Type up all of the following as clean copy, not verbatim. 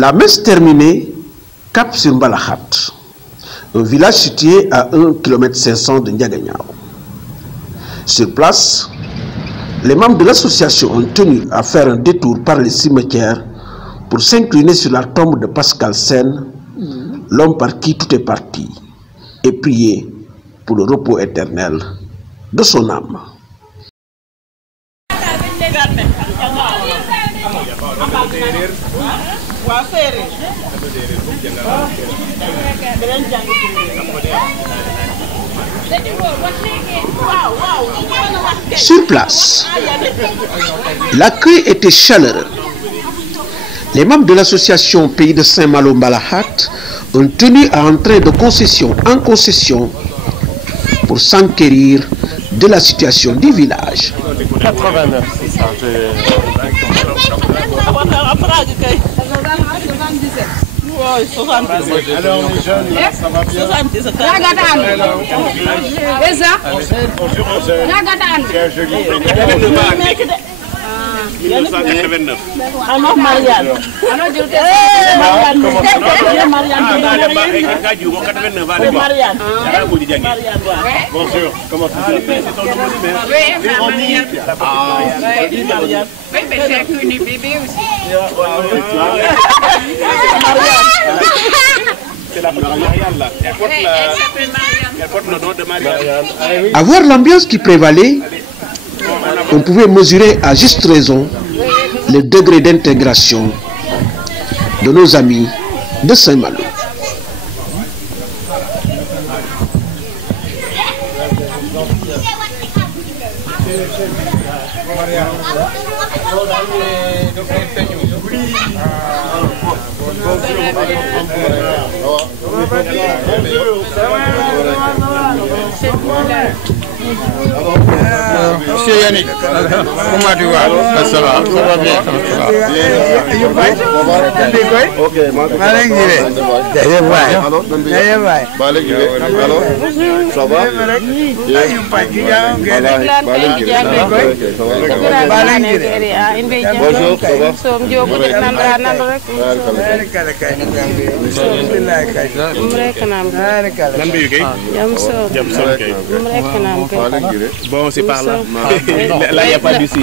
La messe terminée, cap sur Mbalahat, un village situé à 1,5 km de Ndiaganyao. Sur place, les membres de l'association ont tenu à faire un détour par les cimetières pour s'incliner sur la tombe de Pascal Sen, l'homme par qui tout est parti, et prier pour le repos éternel de son âme. Sur place, l'accueil était chaleureux. Les membres de l'association Pays de Saint-Malo Mbalahat ont tenu à entrer de concession en concession pour s'enquérir de la situation du village. 89, c'est ça. Alors les jeunes, là, ça va bien. 77. Bonjour aux jeunes. Tiens, je lis. 1989. Alors Marianne. Bonjour, comment tu t'appelles? C'est ton nom, Véronique. Oui, mais j'ai connu bébé aussi. C'est la Marianne là. Elle porte le nom de Marianne. À voir l'ambiance qui prévalait, on pouvait mesurer à juste raison le degré d'intégration de nos amis de Saint-Malo. Monsieur Yannick, comment tu vas? Ça va bien. Ok, ça va? Bonjour, Bon, c'est par là. Là, il n'y a pas d'ici.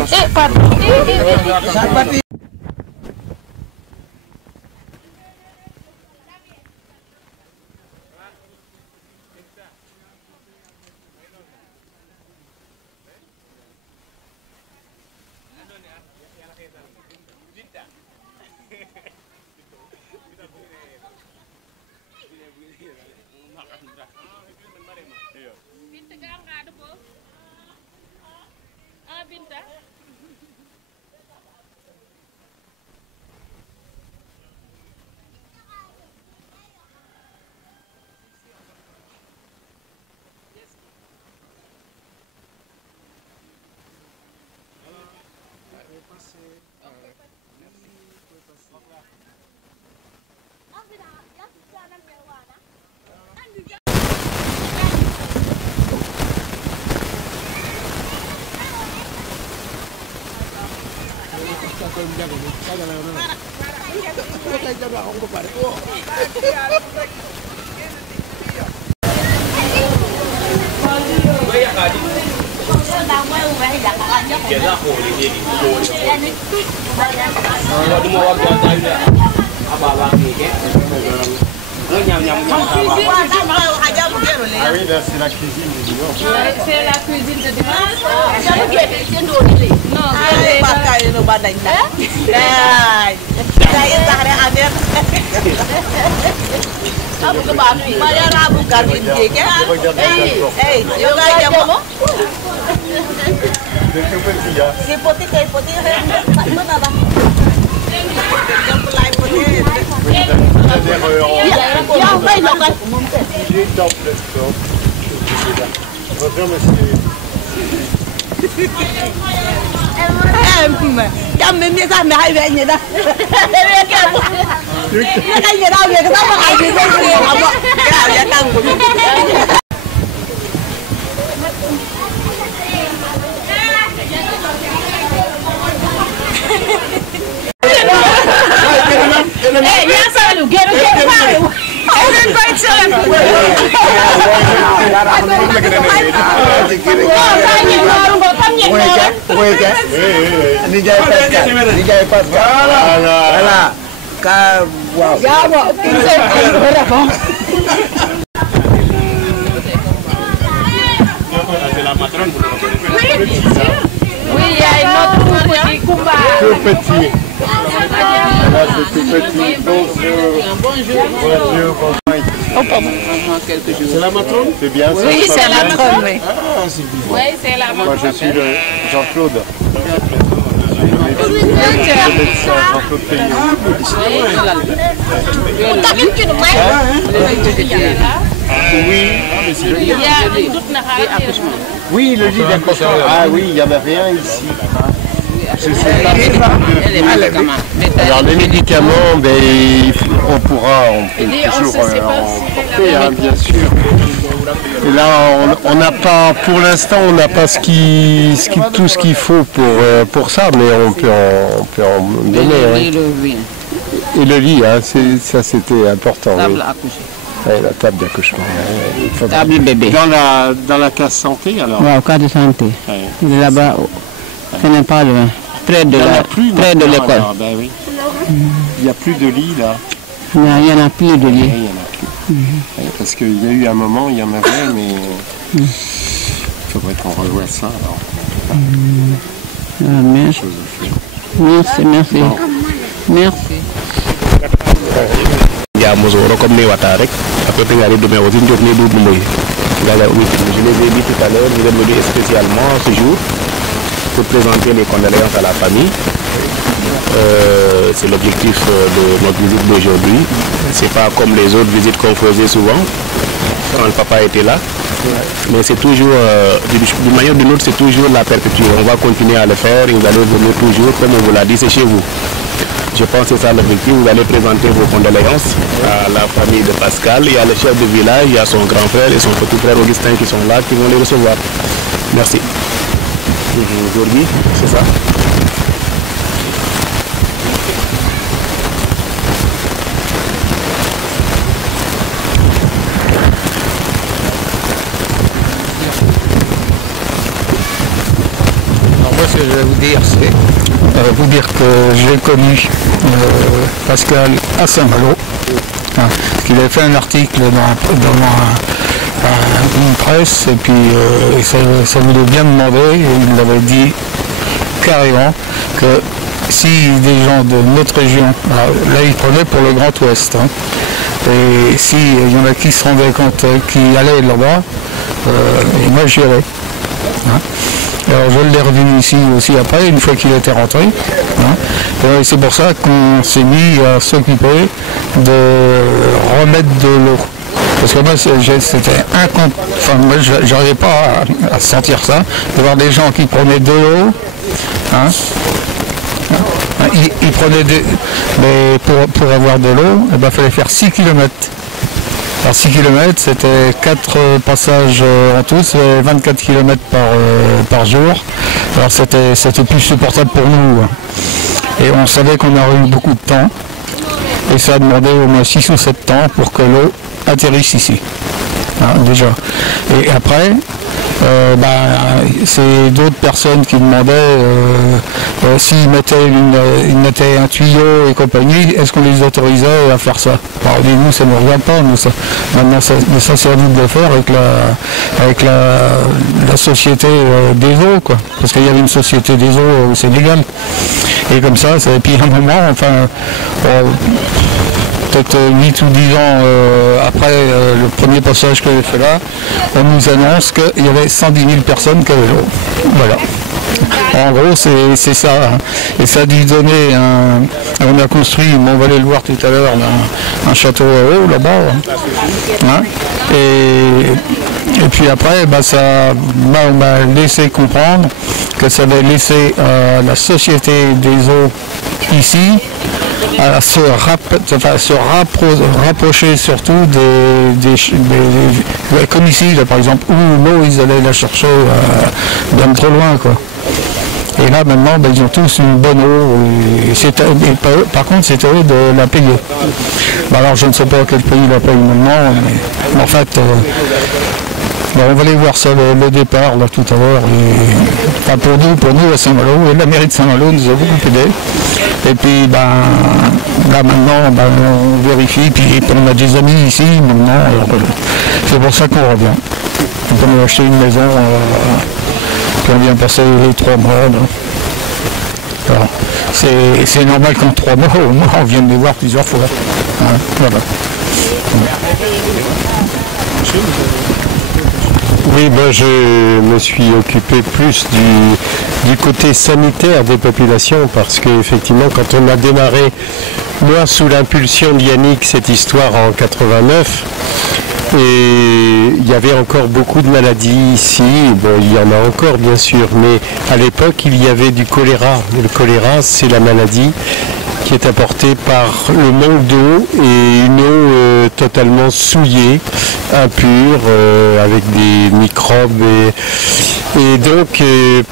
Ah oui, là, c'est la cuisine du dimanche. C'est la cuisine de dimanche. Oui, il y a une autre petit Kumba. Tout petit. Là, c'est tout petit. Bonjour. Bonjour. Oh, pardon. C'est la matrone? C'est bien ça? Oui, c'est la matrone, oui. Ah, c'est bien. Oui, c'est la matrone. Moi, je suis le Jean-Claude. Le médecin Jean-Claude Peignon. Oui. Oui, le lit d'accouchement. Ah oui, il y en avait un ici. Alors les médicaments, ben, on peut toujours en porter, hein, bien sûr. Et là, on n'a pas, pour l'instant, on n'a pas tout ce qu'il faut pour ça, mais on peut en donner. Hein. Et le lit, hein, ça c'était important. Oui. Ouais, la table d'accouchement. Table bébé. Dans la case santé, alors. Ouais, au cas de santé. Ouais. Là-bas, ce n'est pas loin. Près de l'école. Ben oui. Il n'y a plus de lit là. Non, il n'y en a plus de lit. Oui, il n'y en a plus. Ouais, parce qu'il y a eu un moment, il y en avait, mais il faudrait qu'on revoie ça. Alors. Merci. Merci. Merci. Ya Mosoro comme ni wata rek après nga di demee aussi njot ni double moy je les ai dit tout à l'heure, nous sommes venus spécialement ce jour pour présenter les condoléances à la famille. C'est l'objectif de notre visite d'aujourd'hui. C'est pas comme les autres visites qu'on faisait souvent quand le papa était là, mais c'est toujours d'une manière ou d'une autre, c'est toujours la perpétuelle. On va continuer à le faire et vous allez venir toujours, comme on vous l'a dit, c'est chez vous. Je pense que c'est ça l'objectif. Vous allez présenter vos condoléances à la famille de Pascal. Il y a le chef de village, il y a son grand frère et son petit frère Augustin qui sont là, qui vont les recevoir. Merci. Aujourd'hui, c'est ça. Moi, ce que je vais vous dire, c'est que j'ai connu Pascal à Saint-Malo, qu'il avait fait un article dans une presse, et puis ça voulait bien demander, et il l'avait dit carrément que si des gens de notre région, là il prenait pour le Grand Ouest, et s'il y en a qui se rendaient compte, qui allaient là-bas, et moi j'irais. Alors je l'ai revu ici aussi après, une fois qu'il était rentré. Et c'est pour ça qu'on s'est mis à s'occuper de remettre de l'eau. Parce que moi, c'était enfin, moi, j'arrivais pas à sentir ça, de voir des gens qui prenaient de l'eau. Ils prenaient mais pour avoir de l'eau, il fallait faire 6 km. Alors 6 km, c'était 4 passages en tout, c'est 24 km par jour. Alors c'était plus supportable pour nous. Et on savait qu'on aurait eu beaucoup de temps. Et ça a demandé au moins 6 ou 7 temps pour que l'eau atterrisse ici. Déjà. Et après, c'est d'autres personnes qui demandaient s'ils mettaient un tuyau et compagnie, est-ce qu'on les autorisait à faire ça? Alors nous, ça ne nous regarde pas, nous, ça. Maintenant, ça c'est à nous de le faire avec la société des eaux, quoi. Parce qu'il y avait une société des eaux au Sénégal. Et comme ça, et puis à un moment, enfin, peut-être 8 ou 10 ans après le premier passage que j'ai fait là, on nous annonce qu'il y avait 110 000 personnes qui avaient l'eau. Voilà. En gros, c'est ça. Et ça a dû donner on a construit, on va aller le voir tout à l'heure, un château à eau là-bas. Et puis après, on m'a laissé comprendre que ça avait laissé la société des eaux ici à se rapprocher surtout comme ici, là, par exemple, où l'eau, ils allaient la chercher bien trop loin, quoi. Et là maintenant, ils ont tous une bonne eau. Par contre, c'est à eux de la payer. Alors je ne sais pas quel pays la paye maintenant, mais en fait, on va aller voir ça le départ là tout à l'heure. Enfin, pour nous à Saint-Malo, et la mairie de Saint-Malo nous a beaucoup aidé. Et puis là maintenant on vérifie, puis on a des amis ici maintenant, c'est pour ça qu'on revient. On a acheté une maison, puis on vient passer 3 mois. C'est normal qu'en 3 mois, au moins on vienne les voir plusieurs fois. Voilà. Oui, moi je me suis occupé plus du côté sanitaire des populations parce qu'effectivement quand on a démarré, moi sous l'impulsion de Yannick, cette histoire en 89, et il y avait encore beaucoup de maladies ici, bon il y en a encore bien sûr, mais à l'époque il y avait du choléra. Le choléra c'est la maladie qui est apportée par le manque d'eau et une eau totalement souillée, impure, avec des microbes. Et donc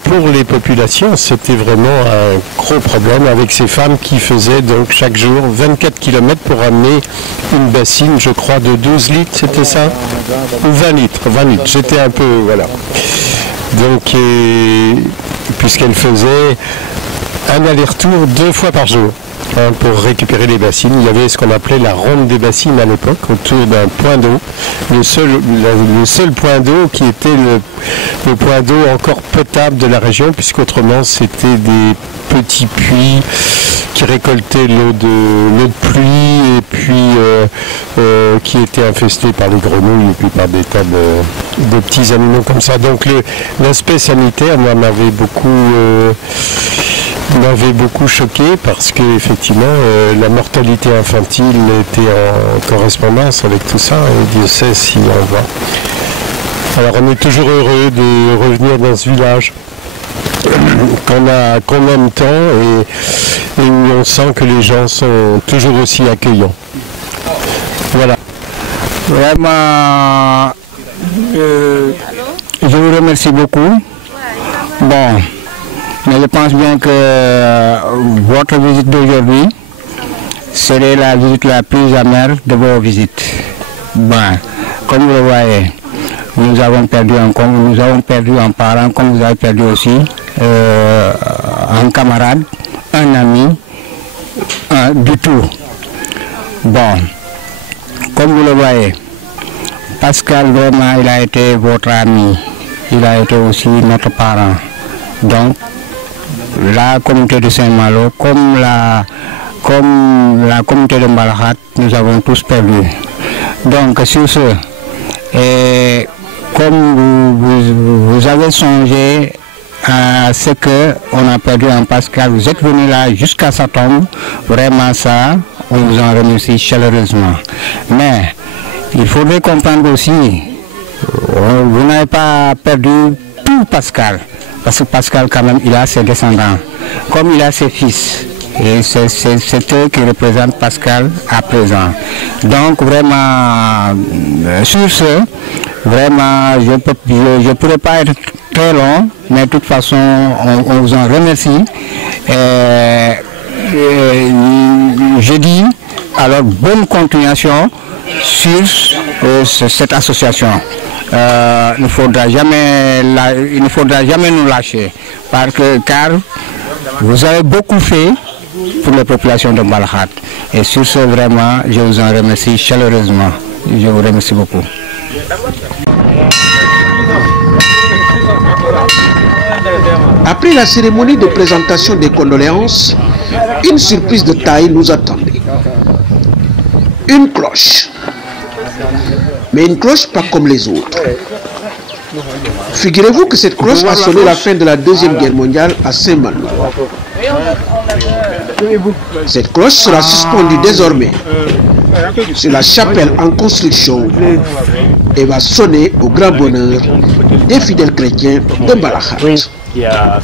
pour les populations c'était vraiment un gros problème avec ces femmes qui faisaient donc chaque jour 24 km pour amener une bassine, je crois, de 12 litres, c'était ça? Ou 20 litres, j'étais un peu, voilà. Donc, puisqu'elle faisait un aller-retour 2 fois par jour. Pour récupérer les bassines. Il y avait ce qu'on appelait la ronde des bassines à l'époque, autour d'un point d'eau. Le seul point d'eau qui était le point d'eau encore potable de la région, puisqu'autrement c'était des petits puits qui récoltaient l'eau de pluie et puis qui étaient infestés par les grenouilles et puis par des tas de petits animaux comme ça. Donc l'aspect sanitaire, moi, m'avait beaucoup choqué parce que effectivement la mortalité infantile était en correspondance avec tout ça et Dieu sait si on va. Alors on est toujours heureux de revenir dans ce village qu'on aime tant et où on sent que les gens sont toujours aussi accueillants. Voilà. Vraiment, je vous remercie beaucoup. Bon. Mais je pense bien que votre visite d'aujourd'hui serait la visite la plus amère de vos visites. Bon, comme vous le voyez, nous avons perdu un parent, comme vous avez perdu aussi un camarade, un ami, du tout. Bon, comme vous le voyez, Pascal vraiment il a été votre ami, il a été aussi notre parent. Donc, la communauté de Saint-Malo, comme la communauté de Mbalahat, nous avons tous perdu. Donc sur ce, et comme vous avez songé à ce qu'on a perdu en Pascal, vous êtes venu là jusqu'à sa tombe, vraiment ça, on vous en remercie chaleureusement. Mais il faudrait comprendre aussi, vous n'avez pas perdu tout Pascal. Parce que Pascal, quand même, il a ses descendants, comme il a ses fils. Et c'est eux qui représentent Pascal à présent. Donc, vraiment, sur ce, vraiment, je ne pourrais pas être très long, mais de toute façon, on vous en remercie. Je dis, alors, bonne continuation sur cette association. Il ne faudra jamais nous lâcher car vous avez beaucoup fait pour les populations de Mbalahat et sur ce vraiment je vous en remercie chaleureusement. Je vous remercie beaucoup. Après la cérémonie de présentation des condoléances, une surprise de taille nous attendait. Une cloche. Mais une cloche pas comme les autres. Figurez-vous que cette cloche a sonné la fin de la Deuxième Guerre mondiale à Saint-Malo. Cette cloche sera suspendue désormais sur la chapelle en construction et va sonner au grand bonheur des fidèles chrétiens de Mbalahat. qui a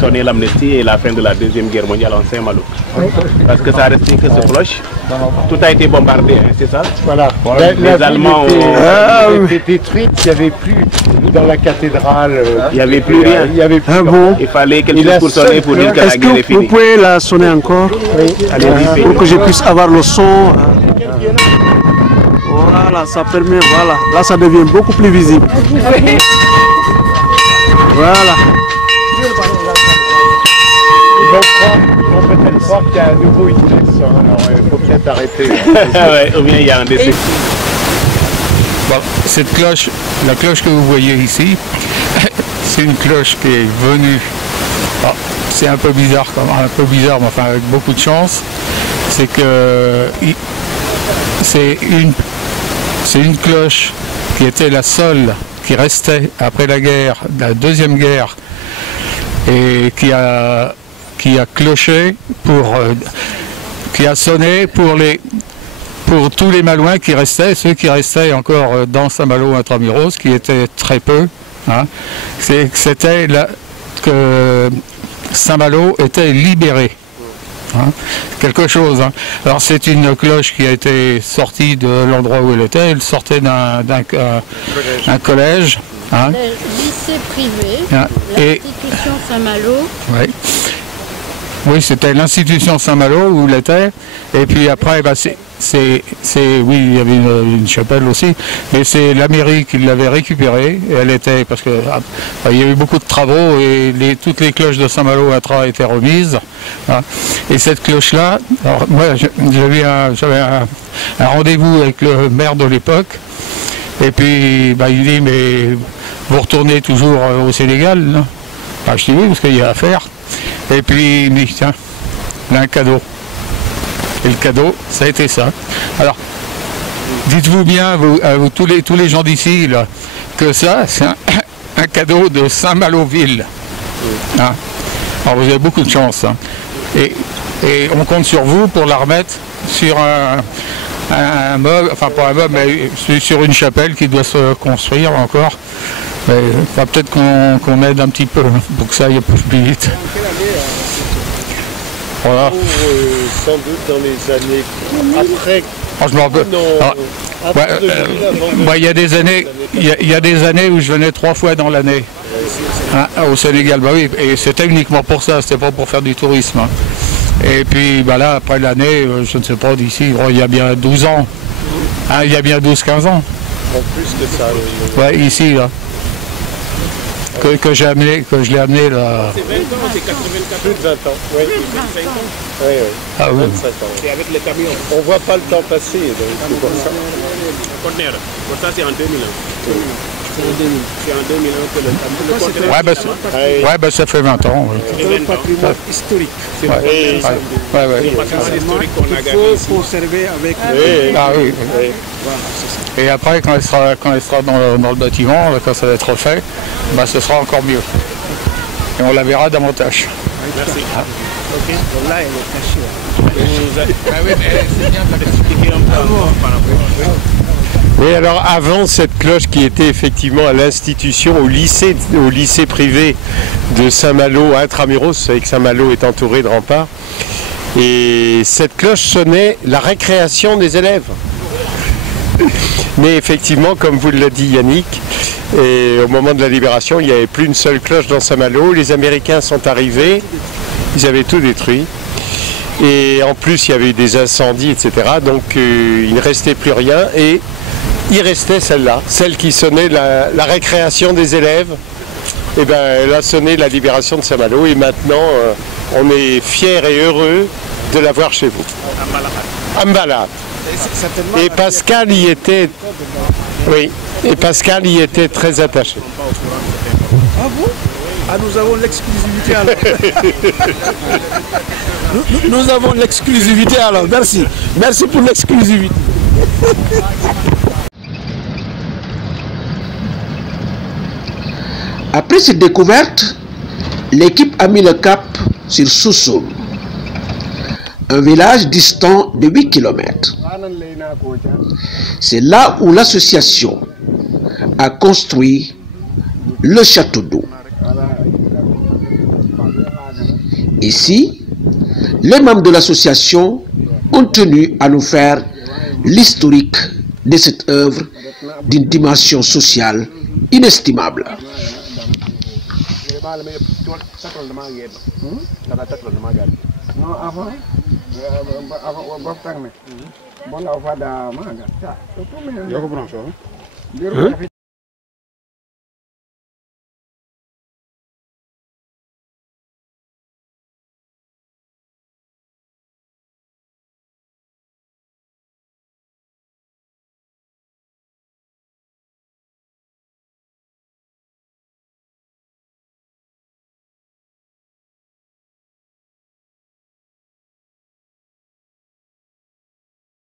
sonné l'amnistie et la fin de la Deuxième Guerre mondiale en Saint-Malo. Parce que ça a resté que ce cloche. Tout a été bombardé, hein, c'est ça? Voilà. Les Allemands ont été détruite, il n'y avait plus dans la cathédrale. Il n'y avait plus rien. Il y avait plus bon. Il fallait quelque chose pour sonner pour dire que la guerre est finie. Vous pouvez la sonner encore? Oui. Allez-y. Pour que je puisse avoir le son. Voilà, ça permet, voilà. Là, ça devient beaucoup plus visible. Voilà. On peut peut-être croire qu'il y a un nouveau Hitler, alors il faut peut-être arrêter. Ouais, ou bien il y a un décès. Bon, cette cloche, la cloche que vous voyez ici, c'est une cloche qui est venue. Oh, c'est un peu bizarre, mais enfin avec beaucoup de chance. C'est que c'est une cloche qui était la seule qui restait après la guerre, la Deuxième Guerre, et qui a cloché qui a sonné pour tous les Malouins qui restaient, ceux qui restaient encore dans Saint-Malo intramuros, qui étaient très peu. Hein. C'était que Saint-Malo était libéré. Hein. Quelque chose. Hein. Alors c'est une cloche qui a été sortie de l'endroit où elle était. Elle sortait d'un collège. Hein. Lycée privé, Hein. l'institution Saint-Malo. Oui. Oui, c'était l'institution Saint-Malo où il était. Et puis après, bah, oui, il y avait une chapelle aussi, mais c'est la mairie qui l'avait récupérée. Et elle était, parce que il y a eu beaucoup de travaux et toutes les cloches de Saint-Malo intra étaient remises. Hein. Et cette cloche-là, moi j'avais un rendez-vous avec le maire de l'époque. Et puis bah, il dit, mais vous retournez toujours au Sénégal, non? Bah, je dis oui, parce qu'il y a à faire. Et puis il me dit, tiens, il y a un cadeau. Et le cadeau, ça a été ça. Alors, dites-vous bien, tous les gens d'ici, que ça, c'est un cadeau de Saint-Malo-Ville. Hein. Alors, vous avez beaucoup de chance. Hein. Et on compte sur vous pour la remettre sur un meuble, enfin pas un meuble, mais sur une chapelle qui doit se construire encore. Il va peut-être qu'on aide un petit peu pour que ça aille plus vite. Voilà. Sans doute dans les années après. Franchement, il y a des années où je venais 3 fois dans l'année hein, au Sénégal. Bah oui, et c'était uniquement pour ça, c'était pas pour faire du tourisme. Hein. Et puis bah là, après l'année, je ne sais pas, d'ici, il y a bien 12 ans. Hein, il y a bien 12-15 ans. En plus de ça. Ouais, ici, là. Que je l'ai amené là. C'est 20 ans, c'est 84 plus de 20 ans. Oui. 25 ans. Oui, oui. Ah oui. 25 ans. C'est avec les camions. On voit pas le temps passer, donc c'est pour ça. Conteneur. Pour ça, c'est en 2001. C'est en 2001 que le conteneur. Ouais, bah ça fait 20 ans. Ouais. C'est un patrimoine historique. C'est vrai. Ouais. Le patrimoine historique qu'on a gardé ici. Conserver avec. Ah oui. Voilà, c'est ça. Et après, quand elle sera dans le bâtiment, quand ça va être refait, bah, ce sera encore mieux. Et on la verra davantage. Merci. Ok, donc là, elle est cachée. Ah oui, mais c'est bien de l'expliquer un peu par rapport. Oui, alors avant cette cloche qui était effectivement à l'institution, au lycée privé de Saint-Malo intramuros, vous savez que Saint-Malo est entouré de remparts, et cette cloche sonnait la récréation des élèves. Mais effectivement, comme vous l'a dit Yannick, et au moment de la libération, il n'y avait plus une seule cloche dans Saint-Malo. Les Américains sont arrivés, ils avaient tout détruit. Et en plus, il y avait eu des incendies, etc. Donc il ne restait plus rien. Et il restait celle-là, celle qui sonnait la récréation des élèves. Et bien, elle a sonné la libération de Saint-Malo. Et maintenant, on est fiers et heureux de l'avoir chez vous. Ambalat. Et Pascal y était, oui, et Pascal y était très attaché. Ah bon? Ah, nous avons l'exclusivité alors. nous avons l'exclusivité alors, merci. Merci pour l'exclusivité. Après cette découverte, l'équipe a mis le cap sur Soussou, un village distant de 8 km. C'est là où l'association a construit le château d'eau. Ici, les membres de l'association ont tenu à nous faire l'historique de cette œuvre d'une dimension sociale inestimable.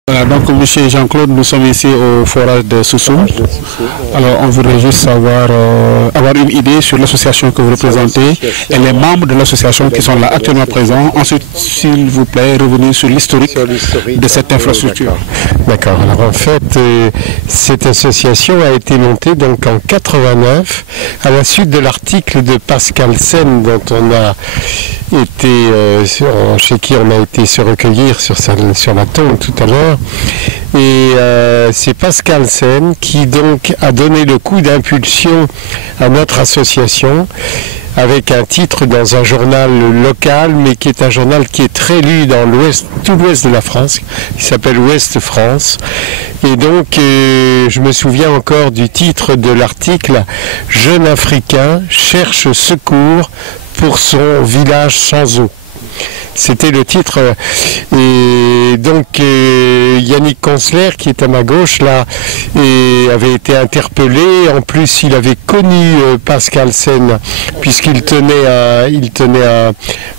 Voilà, donc monsieur Jean-Claude, nous sommes ici au forage de Sousoum. Alors on voudrait juste savoir, avoir une idée sur l'association que vous représentez et les membres de l'association qui sont là actuellement présents. Ensuite, s'il vous plaît, revenir sur l'historique de cette infrastructure. D'accord. Alors en fait, cette association a été montée donc en 89 à la suite de l'article de Pascal Sen dont on a été chez qui on a été se recueillir sur la tombe tout à l'heure. Et c'est Pascal Sen qui donc a donné le coup d'impulsion à notre association avec un titre dans un journal local, mais qui est un journal qui est très lu dans tout l'ouest de la France, qui s'appelle Ouest France. Et donc, je me souviens encore du titre de l'article « Jeune Africain cherche secours pour son village sans eau ». C'était le titre. Et donc Yannick Consler, qui est à ma gauche là, avait été interpellé. En plus, il avait connu Pascal Sen puisqu'il tenait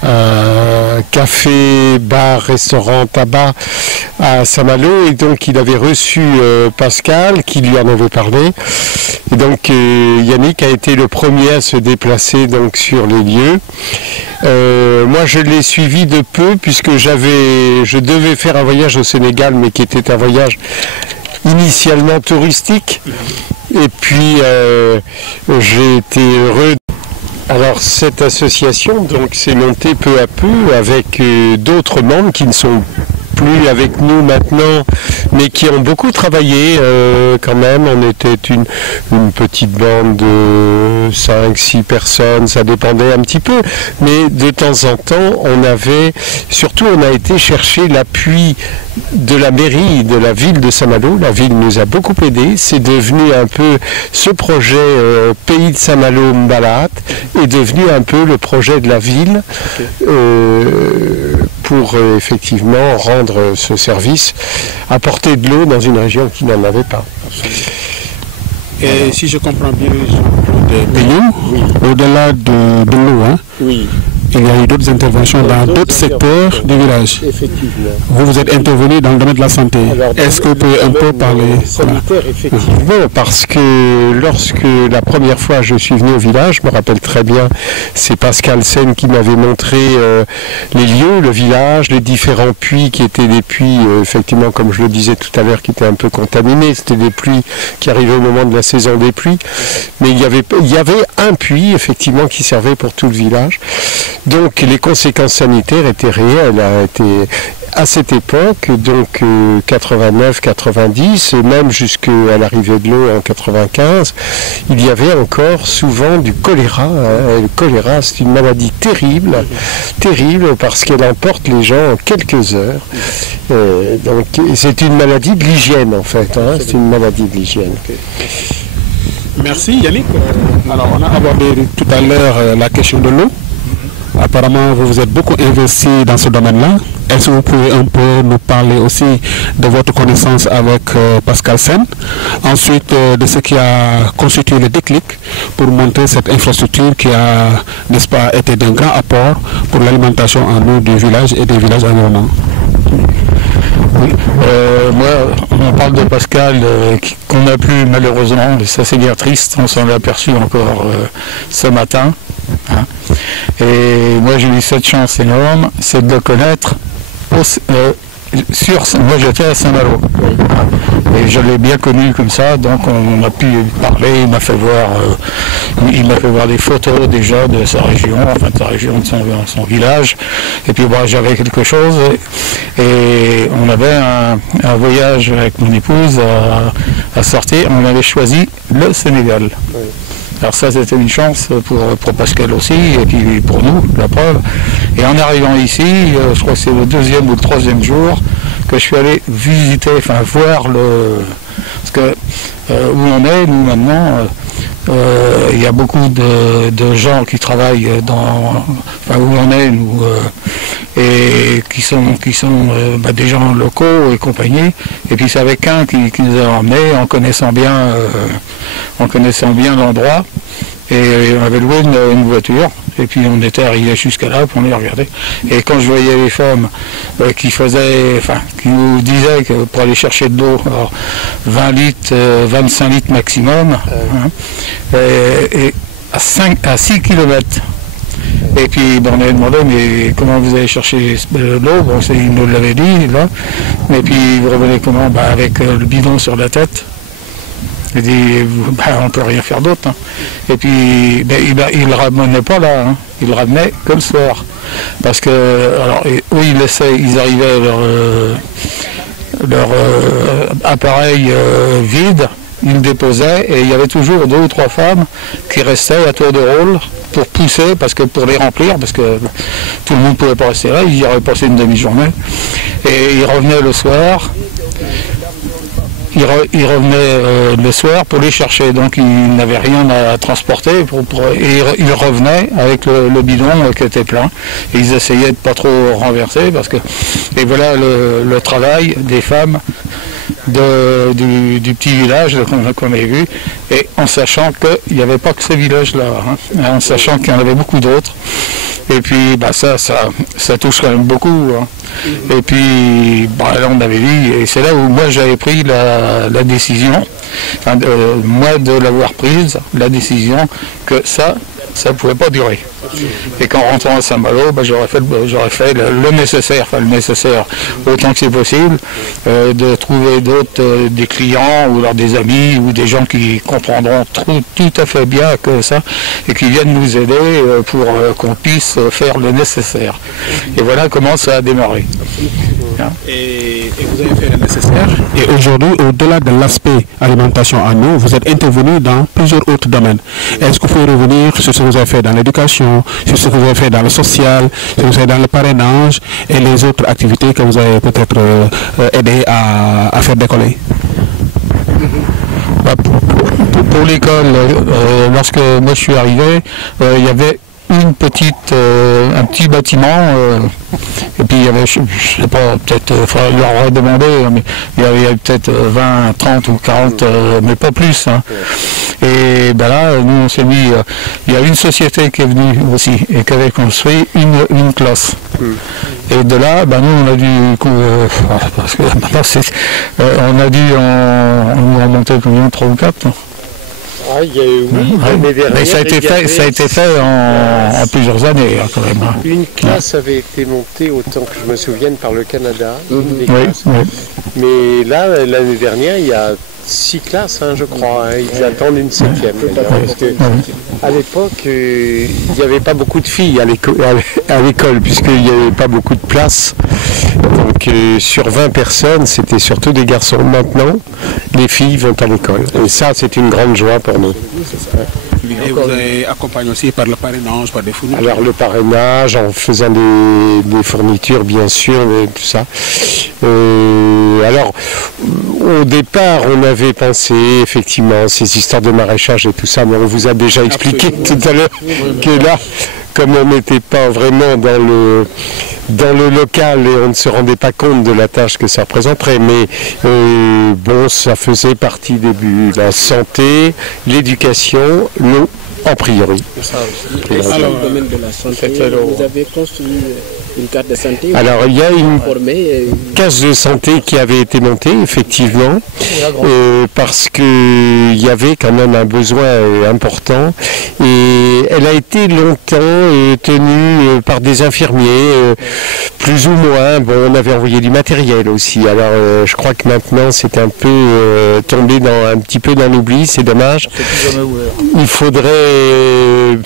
un café, bar, restaurant, tabac à Saint-Malo, et donc il avait reçu Pascal qui lui en avait parlé. Et donc Yannick a été le premier à se déplacer donc sur les lieux. Moi je l'ai suivi de peu puisque je devais faire un voyage au Sénégal, mais qui était un voyage initialement touristique, et puis j'ai été heureux. Alors cette association donc s'est montée peu à peu avec d'autres membres qui ne sont plus avec nous maintenant, mais qui ont beaucoup travaillé quand même. On était une petite bande de 5-6 personnes, ça dépendait un petit peu, mais de temps en temps on a été chercher l'appui de la mairie de la ville de Saint-Malo. La ville nous a beaucoup aidé. C'est devenu un peu ce projet Pays de Saint-Malo Mbalat est devenu un peu le projet de la ville pour effectivement rendre ce service, apporter de l'eau dans une région qui n'en avait pas. Et si je comprends bien, au-delà de l'eau, hein, oui, il y a eu d'autres interventions dans d'autres secteurs du village. Effectivement. Vous êtes intervenu dans le domaine de la santé. Est-ce que vous pouvez un peu parler sanitaire, effectivement, parce que lorsque la première fois je suis venu au village, je me rappelle très bien, c'est Pascal Sen qui m'avait montré les lieux, le village, les différents puits qui étaient des puits, effectivement, comme je le disais tout à l'heure, qui étaient un peu contaminés. C'était des pluies qui arrivaient au moment de la saison des pluies. Mais il y avait un puits, effectivement, qui servait pour tout le village. Donc les conséquences sanitaires étaient réelles. À cette époque, donc 89, 90, et même jusqu'à l'arrivée de l'eau en 95, il y avait encore souvent du choléra. Le choléra, c'est une maladie terrible, parce qu'elle emporte les gens en quelques heures. Donc c'est une maladie de l'hygiène en fait. C'est une maladie de l'hygiène. Merci Yannick. Alors on a abordé tout à l'heure la question de l'eau. Apparemment, vous vous êtes beaucoup investi dans ce domaine-là. Est-ce que vous pouvez un peu nous parler aussi de votre connaissance avec Pascal Sen, ensuite de ce qui a constitué le déclic pour monter cette infrastructure qui a, n'est-ce pas, été d'un grand apport pour l'alimentation en eau du village et des villages environnants? Oui. Moi, on parle de Pascal qu'on n'a plus malheureusement, ça c'est bien triste, on s'en est aperçu encore ce matin. Hein. Et moi j'ai eu cette chance énorme, c'est de le connaître moi j'étais à Saint-Malo. Et Et je l'ai bien connu comme ça, donc on a pu parler, il m'a fait voir des photos déjà de sa région, enfin de sa région, de son village. Et puis bon, j'avais quelque chose et on avait un voyage avec mon épouse à sortir, on avait choisi le Sénégal. Oui. Alors ça c'était une chance pour Pascal aussi, et puis pour nous, la preuve. Et en arrivant ici, je crois que c'est le 2e ou le 3e jour, que je suis allé visiter, enfin voir parce que où on est, nous maintenant, il y a beaucoup de gens qui travaillent où on est, nous, et qui sont des gens locaux et compagnie. Et puis c'est avec un qui nous a emmenés en connaissant bien l'endroit. Et on avait loué une voiture, et puis on était arrivé jusqu'à là pour les regarder. Et quand je voyais les femmes qui nous disaient que pour aller chercher de l'eau, 20 litres, 25 litres maximum, et à 6 km. Et puis on avait demandé, mais comment vous allez chercher l'eau? Bon, il nous l'avait dit, là. Et puis vous revenez comment? Avec le bidon sur la tête. Il dit, on ne peut rien faire d'autre. Hein. Et puis, il ne le ramenait pas là, hein. Il le ramenait que le soir. Parce que, alors, où ils arrivaient leur appareil vide, ils le déposaient, et il y avait toujours 2 ou 3 femmes qui restaient à tour de rôle pour pousser, pour les remplir, parce que tout le monde ne pouvait pas rester là, ils y auraient passé une demi-journée. Et ils revenaient le soir. Il revenait le soir pour les chercher, donc il n'avait rien à transporter, et il revenait avec le bidon qui était plein, et ils essayaient de pas trop renverser, et voilà le travail des femmes du petit village qu'on avait vu, et en sachant qu'il n'y avait pas que ce village-là, hein, en sachant qu'il y en avait beaucoup d'autres. Et puis ça touche quand même beaucoup. Hein. Et puis là on avait vu, et c'est là où moi j'avais pris la décision, moi de l'avoir prise, la décision que ça ne pouvait pas durer. Et qu'en rentrant à Saint-Malo, j'aurais fait le nécessaire, autant que c'est possible, de trouver des clients ou des amis ou des gens qui comprendront tout à fait bien que ça et qui viennent nous aider pour qu'on puisse faire le nécessaire. Et voilà comment ça a démarré. Et vous avez fait le nécessaire. Et aujourd'hui, au-delà de l'aspect alimentation en eau, vous êtes intervenu dans plusieurs autres domaines. Est-ce que vous pouvez revenir sur ce que vous avez fait dans l'éducation, sur ce que vous avez fait dans le social, ce que vous avez fait dans le parrainage et les autres activités que vous avez peut-être aidé à faire décoller? Pour l'école, lorsque moi je suis arrivé, il y avait un petit bâtiment, et puis il y avait, je sais pas, peut-être, il faudrait leur redemander, mais il y avait peut-être 20, 30 ou 40, mais pas plus. Hein. Et là, nous on s'est mis, il y a une société qui est venue aussi, et qui avait construit une classe. Et de là, nous on a dû, parce que maintenant on a dû en remonter combien, 3 ou 4 mais ça a été fait en plusieurs années quand même. Hein. Une classe avait été montée, autant que je me souvienne, par le Canada. Mais là, l'année dernière, il y a 6 classes, je crois. Ils attendent une 7e. Parce que à l'époque, il n'y avait pas beaucoup de filles à l'école, puisqu'il n'y avait pas beaucoup de place. Donc sur 20 personnes, c'était surtout des garçons. Maintenant, les filles vont à l'école. Et ça, c'est une grande joie pour nous. Et vous avez accompagné aussi par le parrainage, par des fournitures? Alors le parrainage, en faisant des fournitures, bien sûr, tout ça. Alors, au départ, on avait pensé, effectivement, ces histoires de maraîchage et tout ça, mais on vous a déjà expliqué tout à l'heure que là, comme on n'était pas vraiment dans le local et on ne se rendait pas compte de la tâche que ça représenterait, mais ça faisait partie des buts. La santé, l'éducation, l'eau en priorité. Alors, dans le domaine de la santé, vous avez construit Une carte de santé. Alors il y a une case de santé qui avait été montée effectivement parce qu'il y avait quand même un besoin important et elle a été longtemps tenue par des infirmiers plus ou moins. Bon, on avait envoyé du matériel aussi. Alors je crois que maintenant c'est un peu tombé un petit peu dans l'oubli, c'est dommage. Il faudrait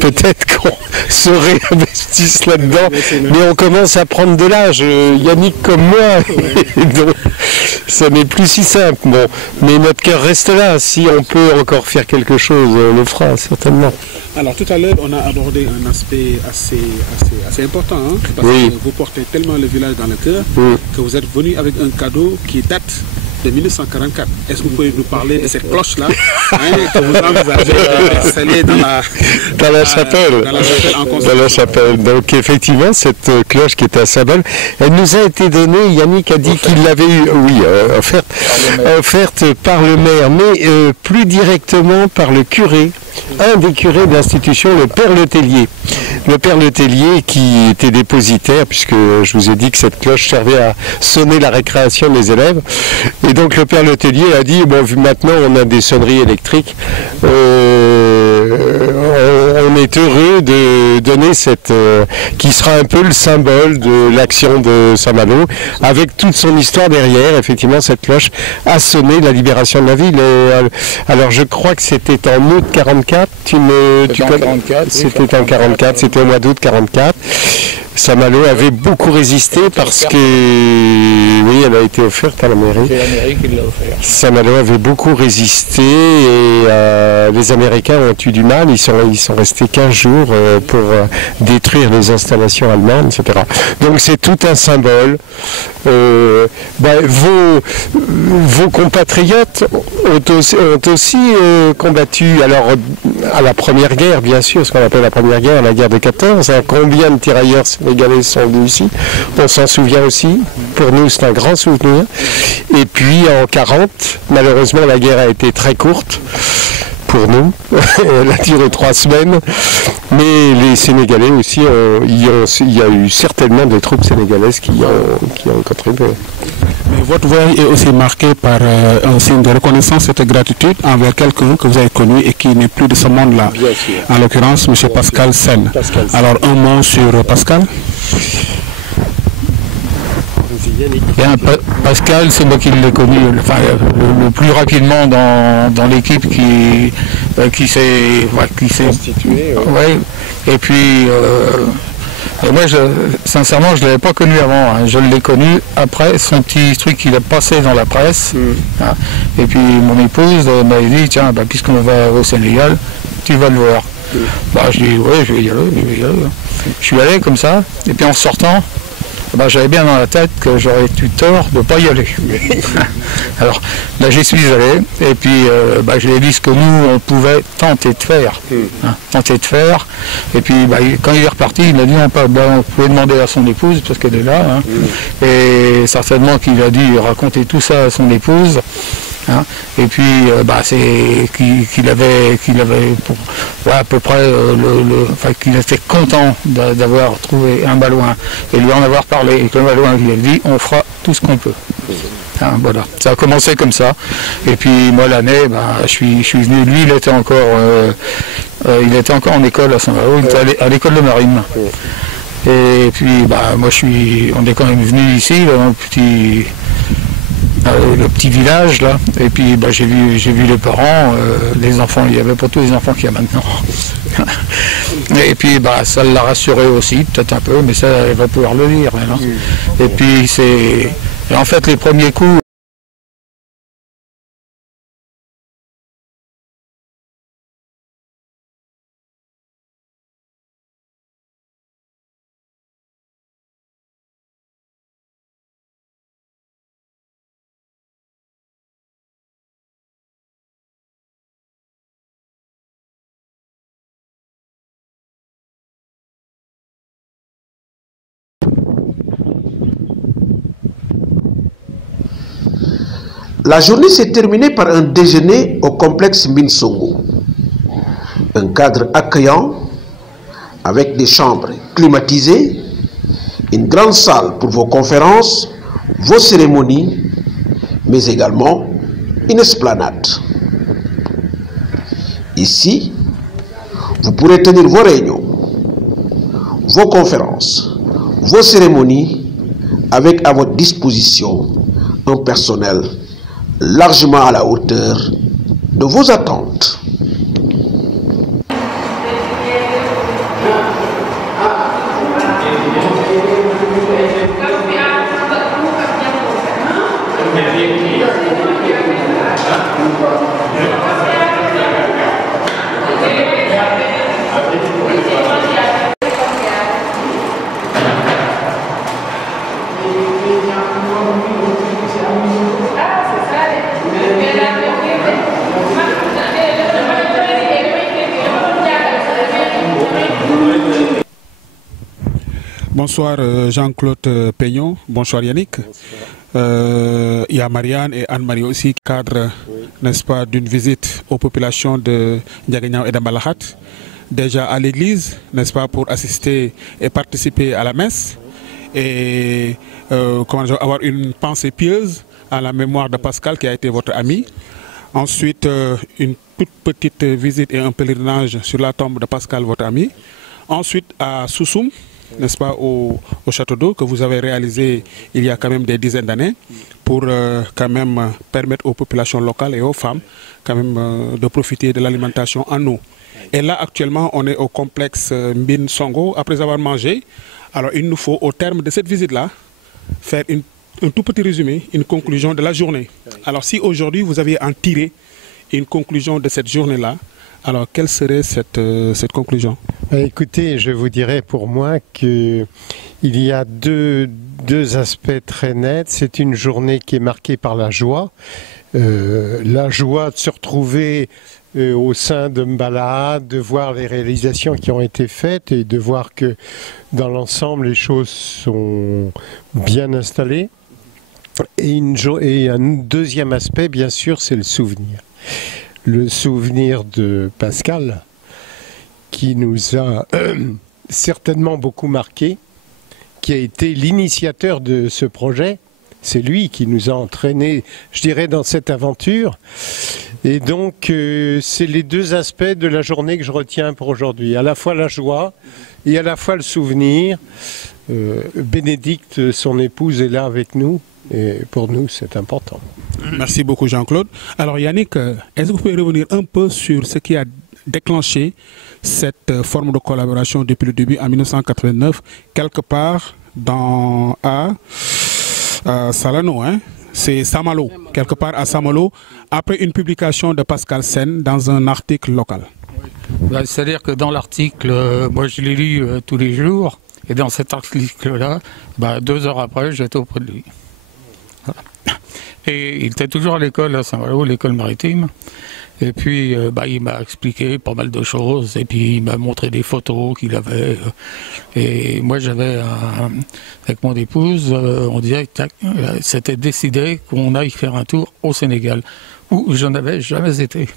peut-être qu'on se réinvestisse là-dedans, mais on commence à prendre de l'âge, Yannick comme moi, donc ça n'est plus si simple. Bon, mais notre cœur reste là, si on peut encore faire quelque chose, on le fera certainement. Alors tout à l'heure, on a abordé un aspect assez important, hein, parce que vous portez tellement le village dans le cœur que vous êtes venu avec un cadeau qui date de 1944. Est-ce que vous pouvez nous parler de cette cloche-là que vous envisagez d'installer dans la chapelle dans la chapelle. Donc effectivement, cette cloche qui est un symbole, elle nous a été donnée, Yannick a dit qu'il l'avait eu, offerte par le maire, mais plus directement par le curé. Un des curés de l'institution, le père Letellier. Le père Letellier qui était dépositaire, puisque je vous ai dit que cette cloche servait à sonner la récréation des élèves. Et donc le père Letellier a dit, bon, vu maintenant on a des sonneries électriques, on est heureux de donner cette, qui sera un peu le symbole de l'action de Saint-Malo, avec toute son histoire derrière. Effectivement, cette cloche a sonné la libération de la ville. Alors je crois que c'était en août 44. C'était en 44, c'était au mois d'août 44. Saint-Malo avait beaucoup résisté parce que, oui, elle a été offerte à la mairie. C'est la mairie qui l'a offert. Saint-Malo avait beaucoup résisté et les Américains ont eu du mal. Ils sont restés 15 jours pour détruire les installations allemandes, etc. Donc c'est tout un symbole. Vos compatriotes ont aussi combattu, alors à la Première Guerre, bien sûr, ce qu'on appelle la Première Guerre, la guerre de 14. Hein, combien de tirailleurs sénégalais sont venus ici? On s'en souvient aussi. Pour nous, c'est un grand souvenir. Et puis en 40, malheureusement, la guerre a été très courte pour nous. Elle a duré 3 semaines. Mais les Sénégalais aussi, il y a eu certainement des troupes sénégalaises qui ont contribué. Mais votre voyage est aussi marqué par un signe de reconnaissance et de gratitude envers quelqu'un que vous avez connu et qui n'est plus de ce monde-là. En l'occurrence, M. Pascal Sen. Alors, un mot sur Pascal. Bien, Pascal, c'est moi qui l'ai connu le plus rapidement dans l'équipe qui s'est constituée. Ouais. Et puis, moi, sincèrement, je ne l'avais pas connu avant. Hein. Je l'ai connu après son petit truc qu'il a passé dans la presse. Hein. Et puis, mon épouse m'a dit, tiens, puisqu'on va au Sénégal, tu vas le voir. Je dis, oui, je vais y aller. Je suis allé comme ça. Et puis, en sortant, j'avais bien dans la tête que j'aurais eu tort de ne pas y aller. Alors là j'y suis allé et puis je lui ai dit ce que nous on pouvait tenter de faire. Et puis quand il est reparti, il m'a dit on pouvait demander à son épouse parce qu'elle est là. Hein. Et certainement qu'il a dû raconter tout ça à son épouse. Hein. Et puis c'est qu'il avait à peu près qu'il était content d'avoir trouvé un Malouin et lui en avoir parlé et que le Malouin lui a dit on fera tout ce qu'on peut. Hein, voilà, ça a commencé comme ça. Et puis moi l'année, je suis venu. Lui il était encore en école à Saint-Malo, il était à l'école de marine. Et puis on est quand même venu ici dans le petit village là, et puis j'ai vu les parents, les enfants, il n'y avait pas tous les enfants qu'il y a maintenant. Et puis ça l'a rassuré aussi, peut-être un peu, mais ça elle va pouvoir le dire maintenant. Et puis en fait les premiers coups. La journée s'est terminée par un déjeuner au complexe Minsongo. Un cadre accueillant avec des chambres climatisées une grande salle pour vos conférences, vos cérémonies, mais également une esplanade. Ici, vous pourrez tenir vos réunions, vos conférences, vos cérémonies avec à votre disposition un personnel largement à la hauteur de vos attentes. Bonsoir Jean-Claude Peignon, bonsoir Yannick. Il y a Marianne et Anne-Marie aussi, cadre, n'est-ce pas, d'une visite aux populations de Ndiaganiao et d'Ambalahat, déjà à l'église, n'est-ce pas, pour assister et participer à la messe et avoir une pensée pieuse à la mémoire de Pascal qui a été votre ami. Ensuite, une toute petite visite et un pèlerinage sur la tombe de Pascal, votre ami. Ensuite, à Sousoum, n'est-ce pas, au château d'eau que vous avez réalisé il y a quand même des dizaines d'années pour quand même permettre aux populations locales et aux femmes quand même de profiter de l'alimentation en eau. Et là actuellement on est au complexe Mbin Songo après avoir mangé. Alors il nous faut au terme de cette visite-là faire un tout petit résumé, une conclusion de la journée. Alors si aujourd'hui vous aviez en tiré une conclusion de cette journée-là, alors quelle serait cette conclusion? Écoutez, je vous dirais pour moi qu'il y a deux aspects très nets. C'est une journée qui est marquée par la joie de se retrouver au sein de Mbalahat, de voir les réalisations qui ont été faites et de voir que dans l'ensemble les choses sont bien installées. Et un deuxième aspect, bien sûr, c'est le souvenir. Le souvenir de Pascal, qui nous a certainement beaucoup marqué, qui a été l'initiateur de ce projet. C'est lui qui nous a entraînés, je dirais, dans cette aventure. Et donc, c'est les deux aspects de la journée que je retiens pour aujourd'hui. À la fois la joie et à la fois le souvenir. Bénédicte, son épouse, est là avec nous. Et pour nous, c'est important. Merci beaucoup Jean-Claude. Alors Yannick, est-ce que vous pouvez revenir un peu sur ce qui a déclenché cette forme de collaboration depuis le début en 1989, quelque part à Salano, hein? C'est Saint-Malo, quelque part à Saint-Malo, après une publication de Pascal Sen dans un article local. C'est-à-dire que dans l'article, moi je l'ai lu tous les jours, et dans cet article-là, 2 heures après, j'étais auprès de lui. Voilà. Et il était toujours à l'école à Saint-Malo, l'école maritime. Et puis, il m'a expliqué pas mal de choses. Et puis, il m'a montré des photos qu'il avait. Et moi, j'avais, avec mon épouse, on disait que c'était décidé qu'on aille faire un tour au Sénégal, où je n'avais jamais été.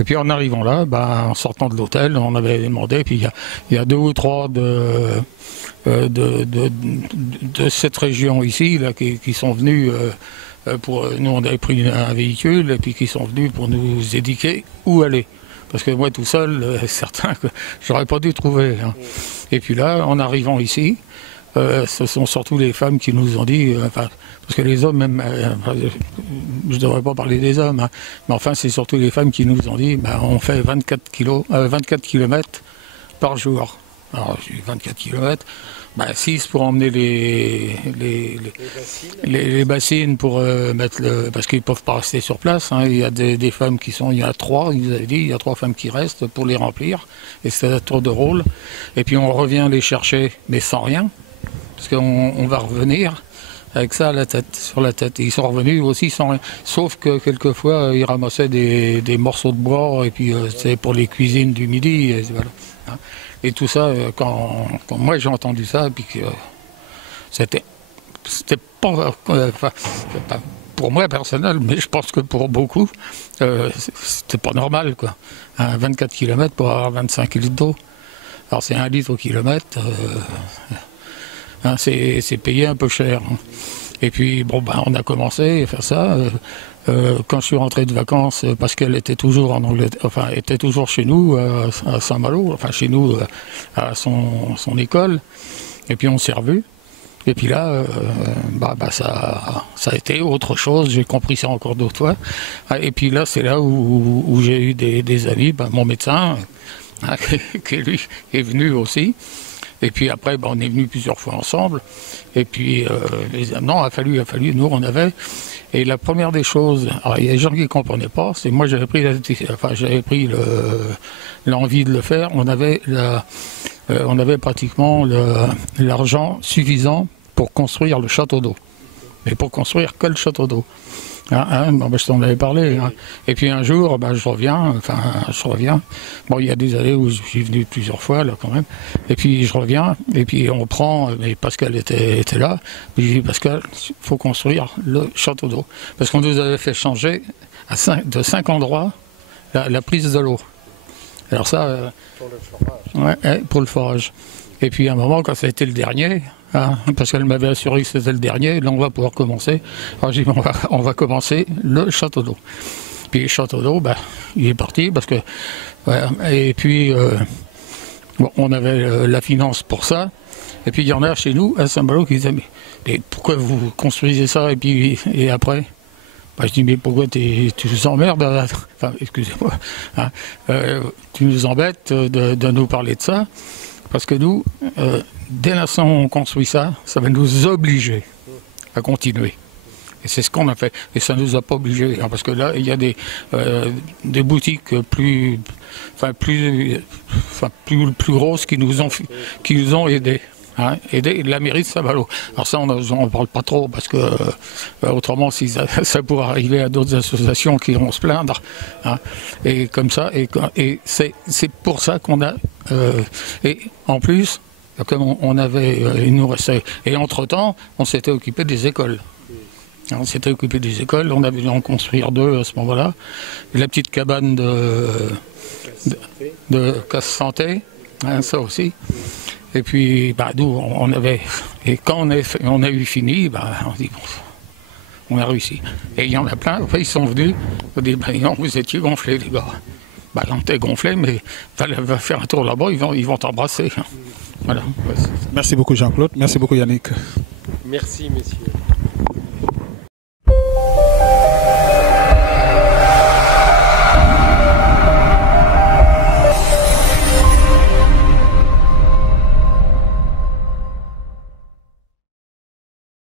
Et puis, en arrivant là, en sortant de l'hôtel, on avait demandé. Puis, il y a 2 ou 3 de cette région ici, là, qui sont venus... nous on avait pris un véhicule et puis qui sont venus pour nous indiquer où aller. Parce que moi tout seul, c'est certain que j'aurais pas dû trouver. Hein. Et puis là, en arrivant ici, ce sont surtout les femmes qui nous ont dit, parce que les hommes, même, je ne devrais pas parler des hommes, hein, mais enfin c'est surtout les femmes qui nous ont dit, on fait 24 km par jour. Alors j'ai 24 km. 6 pour emmener les bassines pour mettre parce qu'ils ne peuvent pas rester sur place. Hein. Il y a des femmes qui sont, il y a 3, ils nous avaient dit, il y a 3 femmes qui restent pour les remplir. Et c'est à tour de rôle. Et puis on revient les chercher, mais sans rien, parce qu'on va revenir avec ça à la tête, sur la tête. Et ils sont revenus aussi sans rien. Sauf que quelquefois, ils ramassaient des morceaux de bois, et puis c'est pour les cuisines du midi. Et voilà. Hein. Et tout ça, quand moi j'ai entendu ça, puis que c'était pas, pour moi personnel, mais je pense que pour beaucoup, c'était pas normal, quoi. 24 km pour avoir 25 litres d'eau. Alors c'est 1 litre au kilomètre. Hein, c'est payé un peu cher. Hein. Et puis, bon, ben, on a commencé à faire ça. Quand je suis rentré de vacances, parce qu'elle était toujours en Angleterre, enfin, était toujours chez nous, à Saint-Malo, enfin, chez nous, à son école. Et puis, on s'est revus. Et puis là, ça a été autre chose. J'ai compris ça encore d'autres fois. Et puis là, c'est là où j'ai eu des amis. Mon médecin, qui lui est venu aussi. Et puis après, on est venu plusieurs fois ensemble. Et puis, non, il a fallu, nous, on avait. Et la première des choses, alors il y a des gens qui ne comprenaient pas, c'est moi j'avais pris l'envie de le faire. On avait pratiquement l'argent suffisant pour construire le château d'eau. Mais pour construire que le château d'eau. Je t'en avais parlé. Hein. Et puis un jour, je reviens. Bon, il y a des années où je suis venu plusieurs fois, là, quand même. Et puis je reviens, et puis on prend, mais Pascal était là. Puis je dis, Pascal, il faut construire le château d'eau. Parce qu'on nous avait fait changer de 5 endroits la prise de l'eau. Alors ça... pour le forage. Ouais, pour le forage. Et puis à un moment, quand ça a été le dernier... parce qu'elle m'avait assuré que c'était le dernier, là on va pouvoir commencer. Alors j'ai dit on va commencer le château d'eau. Puis le château d'eau, il est parti parce que... et puis on avait la finance pour ça. Et puis il y en a chez nous, à Saint-Malo, qui disaient mais pourquoi vous construisez ça et après je dis mais pourquoi tu nous emmerdes, enfin excusez-moi, tu nous embêtes de nous parler de ça. Parce que nous, dès l'instant où on construit ça, ça va nous obliger à continuer. Et c'est ce qu'on a fait. Et ça ne nous a pas obligés. Hein, parce que là, il y a des boutiques plus grosses qui nous ont aidés. Hein, aider la mairie de Saint-Malo. Alors ça, on n'en parle pas trop, parce que autrement, ça pourrait arriver à d'autres associations qui vont se plaindre. Hein, et comme ça, et c'est pour ça qu'on a... et en plus, comme il nous restait... Et entre-temps, on s'était occupé des écoles. On s'était occupé des écoles, on avait dû en construire 2 à ce moment-là. La petite cabane de casse-santé, hein, ça aussi. Et puis, nous, on avait... Et quand on a eu fini, on dit, on a réussi. Et il y en a plein, après ils sont venus, on dit, non, vous étiez gonflés, les gars. On était gonflés, mais va faire un tour là-bas, ils vont t'embrasser. Voilà. Merci beaucoup Jean-Claude, merci beaucoup Yannick. Merci messieurs.